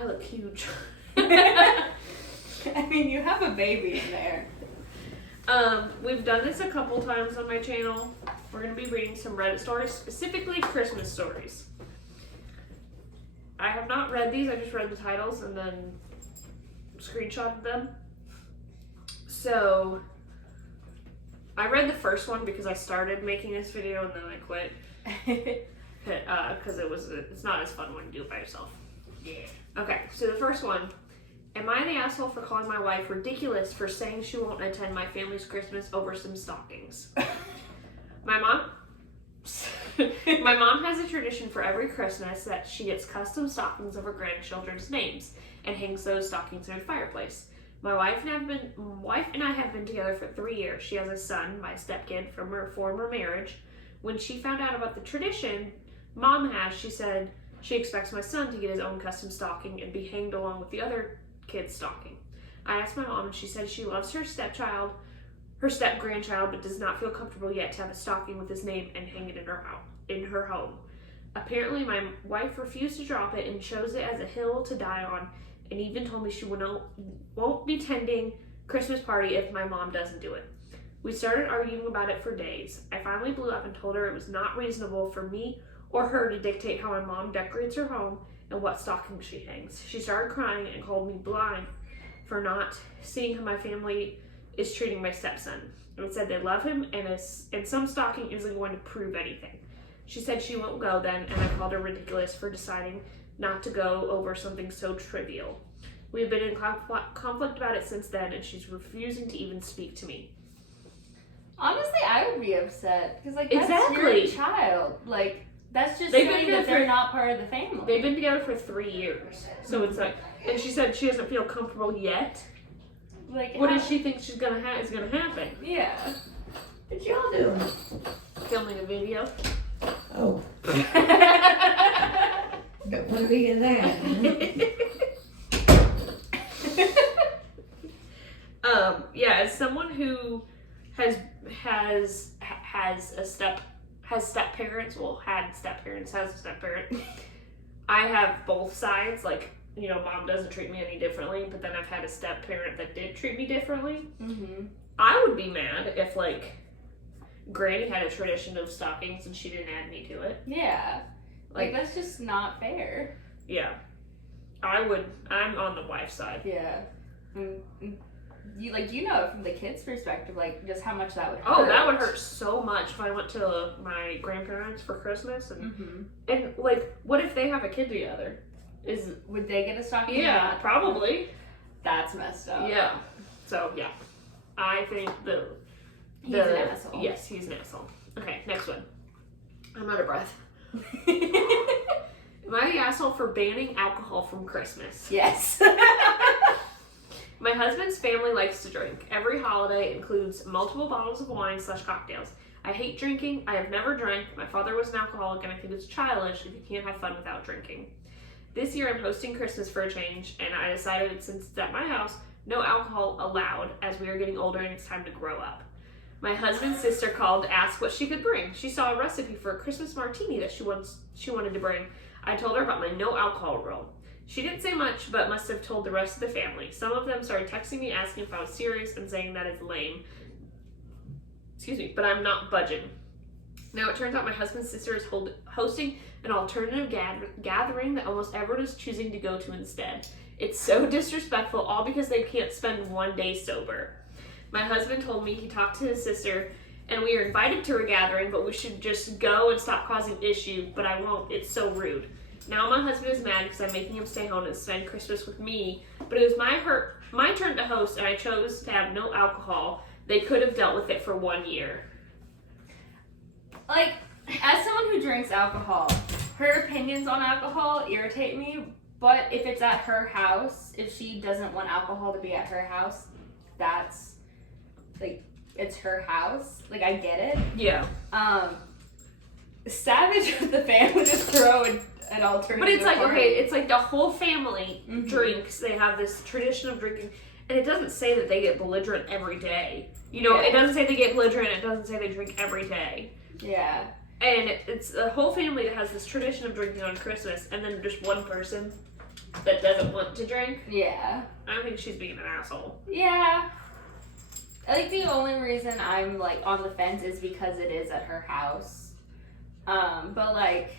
I look huge. I mean, you have a baby in there. We've done this a couple times on my channel. We're going to be reading some Reddit stories, specifically Christmas stories. I have not read these, I just read the titles and then screenshotted them. So, I read the first one because I started making this video and then I quit. Because it's not as fun when you do it by yourself. Yeah. Okay, so the first one. Am I the asshole for calling my wife ridiculous for saying she won't attend my family's Christmas over some stockings? My mom has a tradition for every Christmas that she gets custom stockings of her grandchildren's names and hangs those stockings in her fireplace. My wife and I have been together for 3 years. She has a son, my stepkid, from her former marriage. When she found out about the tradition Mom has, she said she expects my son to get his own custom stocking and be hanged along with the other kid's stocking. I asked my mom and she said she loves her step-grandchild, but does not feel comfortable yet to have a stocking with his name and hang it in her home. Apparently, my wife refused to drop it and chose it as a hill to die on, and even told me she won't be attending Christmas party if my mom doesn't do it. We started arguing about it for days. I finally blew up and told her it was not reasonable for me or her to dictate how my mom decorates her home and what stocking she hangs. She started crying and called me blind for not seeing how my family is treating my stepson, and said they love him and some stocking isn't going to prove anything. She said she won't go then, and I called her ridiculous for deciding not to go over something so trivial. We have been in conflict about it since then, and she's refusing to even speak to me. Honestly, I would be upset because that's Exactly. your child. Like, that's just They've saying been that they're not part of the family. They've been together for 3 years, so it's like, and she said she doesn't feel comfortable yet. Like, what does she think is gonna happen? Yeah. What y'all doing? Filming a video. Oh. Don't want to be in that. Yeah, as someone who has step parents, has a step parent. I have both sides. Like, you know, mom doesn't treat me any differently, but then I've had a step parent that did treat me differently. Mm-hmm. I would be mad if, like, Granny had a tradition of stockings and she didn't add me to it. Yeah. Like, that's just not fair. Yeah. I'm on the wife's side. Yeah. You know from the kid's perspective, like, just how much that would hurt. Oh, that would hurt so much if I went to my grandparents for Christmas and like, what if they have a kid together? Would they get a stocking? Yeah, probably. That's messed up. Yeah. So, yeah. I think he's an asshole. Yes, he's an asshole. Okay, next one. I'm out of breath. Am I the asshole for banning alcohol from Christmas? Yes. My husband's family likes to drink. Every holiday includes multiple bottles of wine/cocktails. I hate drinking. I have never drank. My father was an alcoholic, and I think it's childish if you can't have fun without drinking. This year I'm hosting Christmas for a change, and I decided since it's at my house, no alcohol allowed, as we are getting older and it's time to grow up. My husband's sister called to ask what she could bring. She saw a recipe for a Christmas martini that she wanted to bring. I told her about my no alcohol rule. She didn't say much, but must have told the rest of the family. Some of them started texting me asking if I was serious and saying that is lame. But I'm not budging. Now it turns out my husband's sister is hosting an alternative gathering that almost everyone is choosing to go to instead. It's so disrespectful, all because they can't spend 1 day sober. My husband told me he talked to his sister and we are invited to her gathering, but we should just go and stop causing issue, but I won't. It's so rude. Now my husband is mad because I'm making him stay home and spend Christmas with me, but it was my turn to host and I chose to have no alcohol. They could have dealt with it for 1 year. Like, as someone who drinks alcohol, her opinions on alcohol irritate me, but if it's at her house, if she doesn't want alcohol to be at her house, that's, like, it's her house. Like, I get it. Yeah. Savage of the family just throw an alternative. But it's like, party. okay, it's like the whole family drinks. They have this tradition of drinking. And it doesn't say that they get belligerent every day. You know, It doesn't say they get belligerent. It doesn't say they drink every day. Yeah. And it's the whole family that has this tradition of drinking on Christmas. And then just one person that doesn't want to drink. Yeah. I think she's being an asshole. Yeah. Like, the only reason I'm, like, on the fence is because it is at her house. But, like,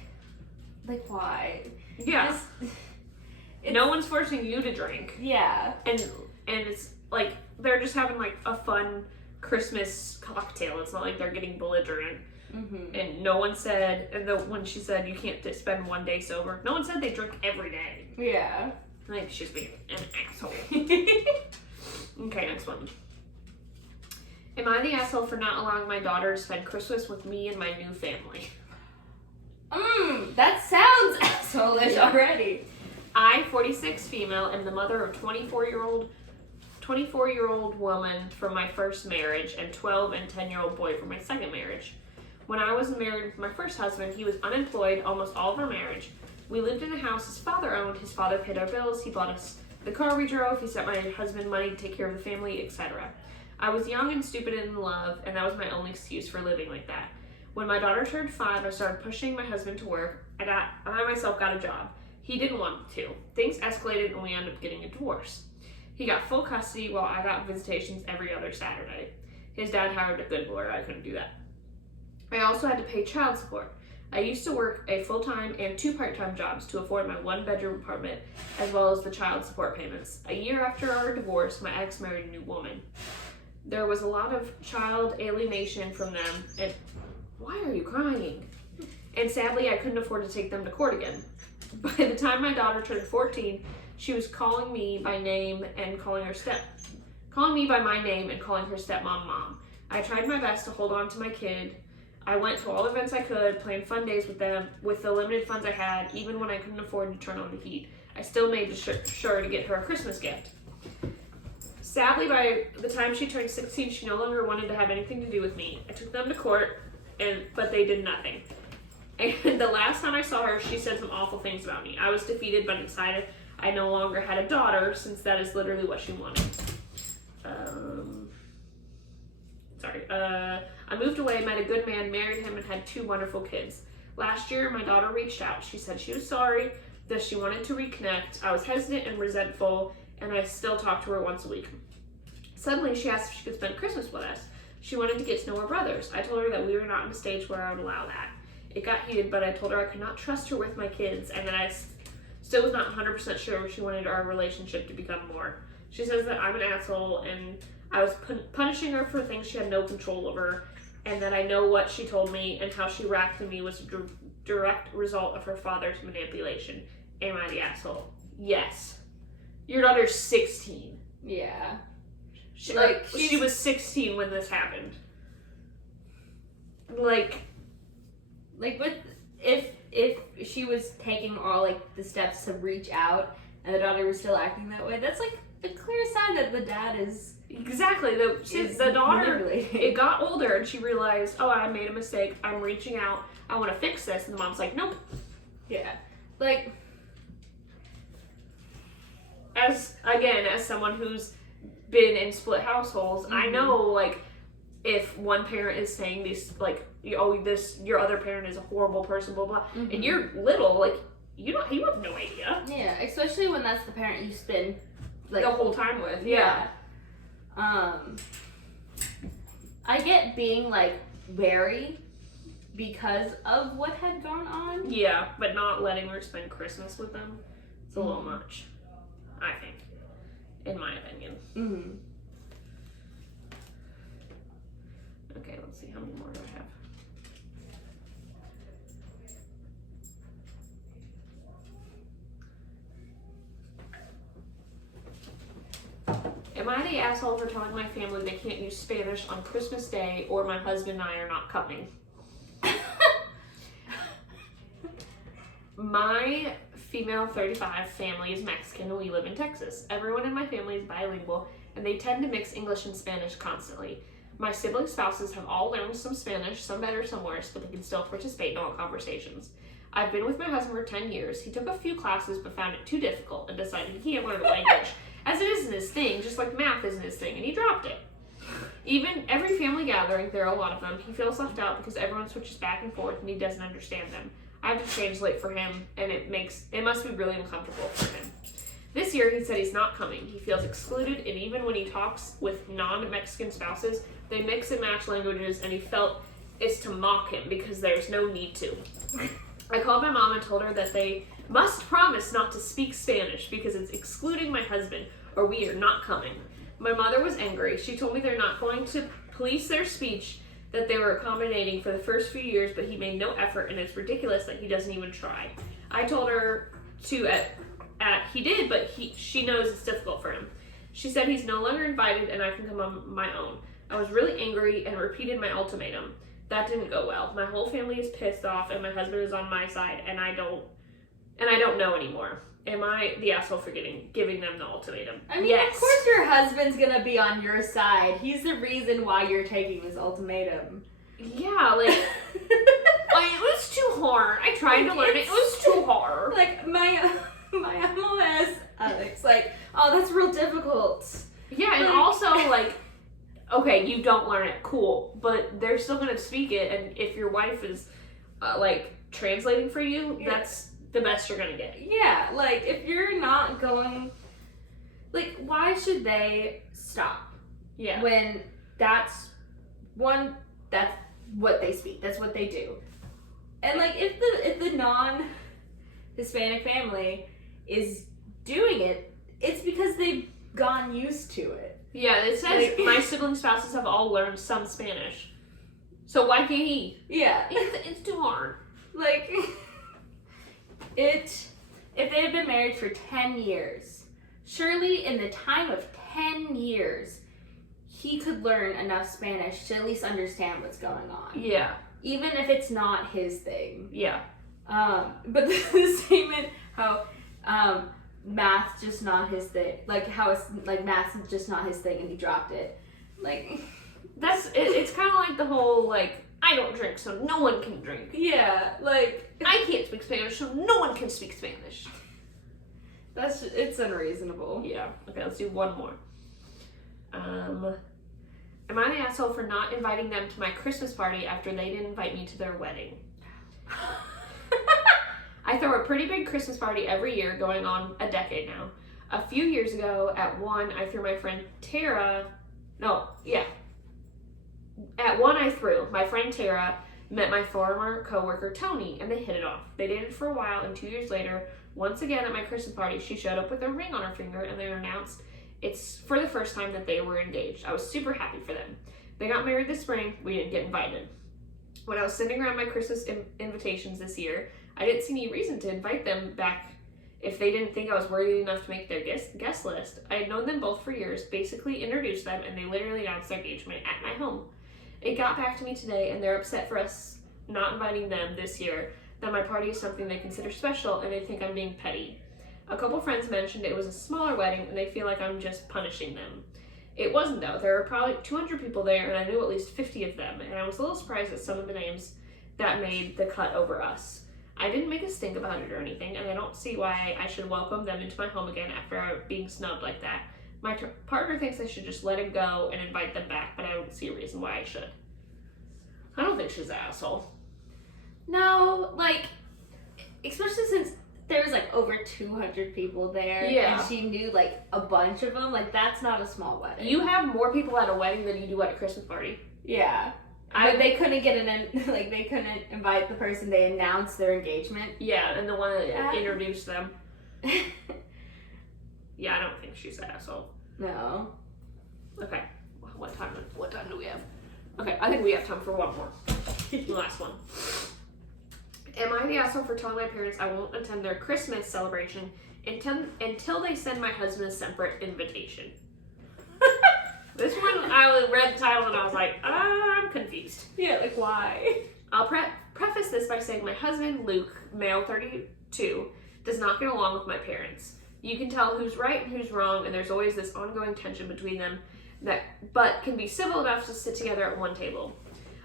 why? Yeah. Just, No one's forcing you to drink. yeah. And it's, like, they're just having, like, a fun Christmas cocktail. It's not like they're getting belligerent. Mm-hmm. And no one said, when she said you can't spend one day sober, no one said they drink every day. Yeah. I think she's being an asshole. Okay, next one. Am I the asshole for not allowing my daughter to spend Christmas with me and my new family? That sounds asshole-ish already. I, 46 female, am the mother of 24-year-old woman from my first marriage and 12 and 10-year-old boy from my second marriage. When I was married with my first husband, he was unemployed almost all of our marriage. We lived in a house his father owned. His father paid our bills. He bought us the car we drove. He sent my husband money to take care of the family, etc. I was young and stupid and in love, and that was my only excuse for living like that. When my daughter turned 5, I started pushing my husband to work. I myself got a job. He didn't want to. Things escalated and we ended up getting a divorce. He got full custody while I got visitations every other Saturday. His dad hired a good lawyer. I couldn't do that. I also had to pay child support. I used to work a full-time and 2 part-time jobs to afford my 1-bedroom apartment, as well as the child support payments. A year after our divorce, my ex married a new woman. There was a lot of child alienation from them, and why are you crying? And sadly, I couldn't afford to take them to court again. By the time my daughter turned 14, she was calling me by name and calling me by my name and calling her stepmom mom. I tried my best to hold on to my kid. I went to all events I could, planned fun days with them, with the limited funds I had, even when I couldn't afford to turn on the heat. I still made sure to get her a Christmas gift. Sadly, by the time she turned 16, she no longer wanted to have anything to do with me. I took them to court, but they did nothing. And the last time I saw her, she said some awful things about me. I was defeated, but decided I no longer had a daughter, since that is literally what she wanted. I moved away, met a good man, married him, and had 2 wonderful kids. Last year, my daughter reached out. She said she was sorry, that she wanted to reconnect. I was hesitant and resentful, and I still talk to her once a week. Suddenly, she asked if she could spend Christmas with us. She wanted to get to know our brothers. I told her that we were not in a stage where I would allow that. It got heated, but I told her I could not trust her with my kids, and that I still was not 100% sure she wanted our relationship to become more. She says that I'm an asshole, and I was punishing her for things she had no control over, and that I know what she told me and how she reacted to me was a direct result of her father's manipulation. Am I the asshole? Yes. Your daughter's 16. Yeah. She was 16 when this happened. Like with if she was taking all the steps to reach out and the daughter was still acting that way, that's a clear sign that the dad is exactly the daughter. It got older and she realized, oh, I made a mistake. I'm reaching out. I want to fix this, and the mom's like, nope. Yeah, as someone who's been in split households, I know if one parent is saying this your other parent is a horrible person, blah blah, and you're little, you have no idea. Yeah, especially when that's the parent you spend the whole time with. Yeah. I get being wary because of what had gone on. Yeah, but not letting her spend Christmas with them, it's a little much, I think, in my opinion. Okay, let's see, how many more do I have? Am I the asshole for telling my family they can't use Spanish on Christmas Day, or my husband and I are not coming? My female 35 family is Mexican and we live in Texas. Everyone in my family is bilingual and they tend to mix English and Spanish constantly. My sibling spouses have all learned some Spanish, some better, some worse, but they can still participate in all conversations. I've been with my husband for 10 years. He took a few classes but found it too difficult and decided he can't learn a language, as it isn't his thing, just like math isn't his thing, and he dropped it. Even every family gathering, there are a lot of them, he feels left out because everyone switches back and forth and he doesn't understand them. I have to translate for him, and it must be really uncomfortable for him. This year, he said he's not coming. He feels excluded, and even when he talks with non-Mexican spouses, they mix and match languages, and he felt it's to mock him because there's no need to. I called my mom and told her that they must promise not to speak Spanish because it's excluding my husband, or we are not coming. My mother was angry. She told me they're not going to police their speech that they were accommodating for the first few years, but he made no effort, and it's ridiculous that he doesn't even try. I told her to he did, but she knows it's difficult for him. She said he's no longer invited and I can come on my own. I was really angry and repeated my ultimatum. That didn't go well. My whole family is pissed off and my husband is on my side, and I don't know anymore. Am I the asshole for giving them the ultimatum? I mean, yes. Of course your husband's gonna be on your side. He's the reason why you're taking this ultimatum. Yeah, like, it was too hard. I tried to learn it. It was too hard. Like, my MLS, Alex, like, oh, that's real difficult. Yeah, and also, like, okay, you don't learn it, cool, but they're still gonna speak it, and if your wife is, translating for you, that's the best you're gonna get. Yeah, like, if you're not going, like, why should they stop? Yeah. When that's what they speak, that's what they do. And, like, if the non-Hispanic family is doing it, it's because they've gotten used to it. Yeah, it says my sibling spouses have all learned some Spanish. So why can't he? Yeah. It's too hard. Like, if they had been married for 10 years, surely in the time of 10 years, he could learn enough Spanish to at least understand what's going on. Yeah. Even if it's not his thing. Yeah. But the statement how math's just not his thing, like how it's like math's just not his thing and he dropped it, like it's kind of like the whole like I don't drink so no one can drink. Yeah, like I can't speak Spanish so no one can speak Spanish. It's unreasonable. Yeah. Okay, let's do one more. Am I the asshole for not inviting them to my Christmas party after they didn't invite me to their wedding? I throw a pretty big Christmas party every year, going on a decade now. A few years ago, at one, I threw my friend Tara. At one, my friend Tara met my former coworker Tony, and they hit it off. They dated for a while, and 2 years later, once again at my Christmas party, she showed up with a ring on her finger, and they announced it's for the first time that they were engaged. I was super happy for them. They got married this spring. We didn't get invited. When I was sending around my Christmas invitations this year, I didn't see any reason to invite them back if they didn't think I was worthy enough to make their guest list. I had known them both for years, basically introduced them, and they literally announced their engagement at my home. It got back to me today, and they're upset for us not inviting them this year, that my party is something they consider special, and they think I'm being petty. A couple friends mentioned it was a smaller wedding, and they feel like I'm just punishing them. It wasn't, though. There were probably 200 people there, and I knew at least 50 of them, and I was a little surprised at some of the names that made the cut over us. I didn't make a stink about it or anything, and I don't see why I should welcome them into my home again after being snubbed like that. My partner thinks I should just let it go and invite them back, but I don't see a reason why I should. I don't think she's an asshole. No, like, especially since there was like over 200 people there, and she knew like a bunch of them. Like, that's not a small wedding. You have more people at a wedding than you do at a Christmas party. Yeah. But they couldn't they couldn't invite the person they announced their engagement. Yeah, and the one that introduced them. Yeah, I don't think she's an asshole. No. Okay. What time do we have? Okay, I think we have time for one more. Last one. Am I the asshole for telling my parents I won't attend their Christmas celebration until they send my husband a separate invitation? This one, I read the title and I was like, I'm confused. Yeah, like why? I'll preface this by saying my husband, Luke, male 32, does not get along with my parents. You can tell who's right and who's wrong, and there's always this ongoing tension between them but can be civil enough to sit together at one table.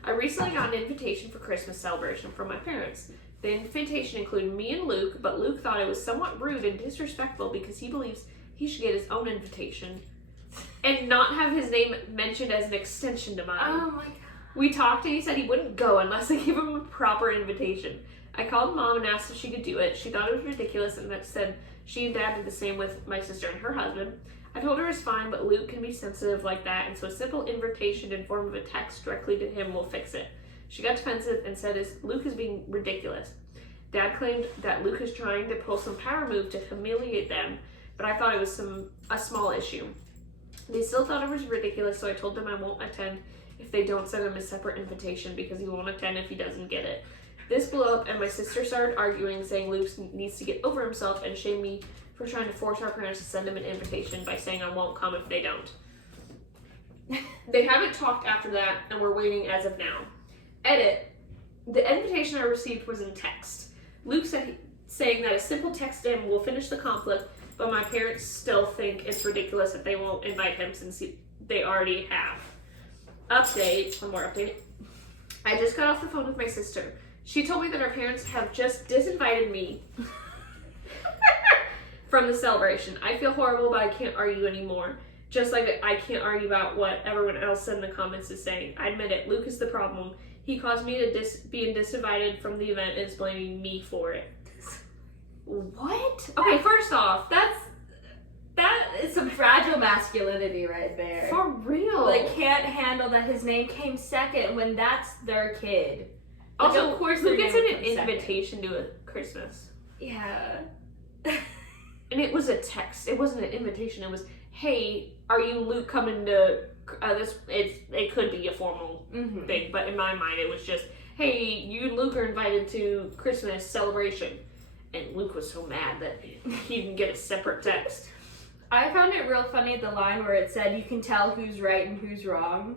I recently got an invitation for Christmas celebration from my parents. The invitation included me and Luke, but Luke thought it was somewhat rude and disrespectful because he believes he should get his own invitation and not have his name mentioned as an extension to mine. Oh my god. We talked and he said he wouldn't go unless I give him a proper invitation. I called Mom and asked if she could do it. She thought it was ridiculous and said she and Dad did the same with my sister and her husband. I told her it's fine, but Luke can be sensitive like that, and so a simple invitation in form of a text directly to him will fix it. She got defensive and said Luke is being ridiculous. Dad claimed that Luke is trying to pull some power move to humiliate them, but I thought it was a small issue. They still thought it was ridiculous, so I told them I won't attend if they don't send him a separate invitation because he won't attend if he doesn't get it. This blew up, and my sister started arguing, saying Luke needs to get over himself and shame me for trying to force our parents to send him an invitation by saying I won't come if they don't. They haven't talked after that, and we're waiting as of now. Edit. The invitation I received was in text. Luke saying that a simple text to him will finish the conflict, but my parents still think it's ridiculous that they won't invite him since they already have. Update. One more update. I just got off the phone with my sister. She told me that our parents have just disinvited me from the celebration. I feel horrible, but I can't argue anymore. Just like I can't argue about what everyone else in the comments is saying. I admit it. Luke is the problem. He caused me to be disinvited from the event and is blaming me for it. What? Okay, first off, that is some fragile masculinity right there. for real. Like, can't handle that his name came second when that's their kid. Like, Also, of course, who their gets name an would come second. invitation to a Christmas? Yeah. And it was a text. It wasn't an invitation. It was, hey, are you Luke coming to this? It could be a formal thing, but in my mind, it was just, hey, you and Luke are invited to Christmas celebration. And Luke was so mad that he didn't get a separate text. I found it real funny, the line where it said you can tell who's right and who's wrong.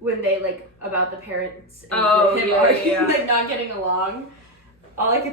When they, like, about the parents and him arguing, like, not getting along. All I could